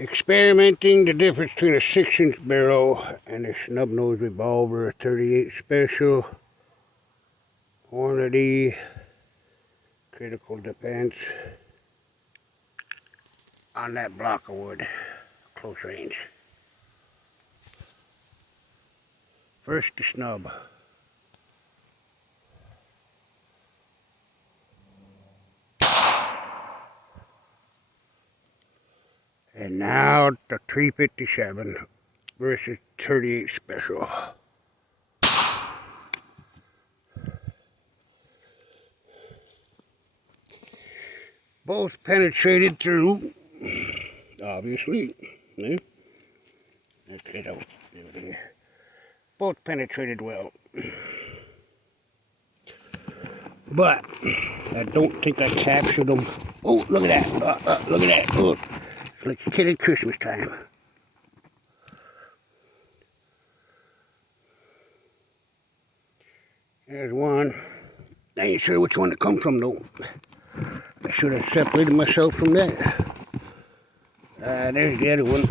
Experimenting the difference between a 6-inch barrel and a snub-nosed revolver, 38 special, Hornady, critical defense on that block of wood, close range. First the snub. And now the 357 versus 38 special. Both penetrated through, obviously. No? Let's get out over here. Both penetrated well. But I don't think I captured them. Oh, look at that. Look at that. Oh, it's like a kid at Christmas time. There's one. I ain't sure which one to come from though. I should have separated myself from that. There's the other one.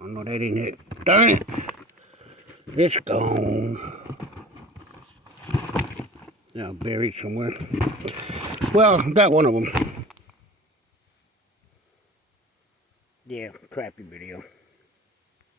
Oh no, that ain't it. Darn it! It's gone. Now buried somewhere. Well, got one of them. Yeah, crappy video.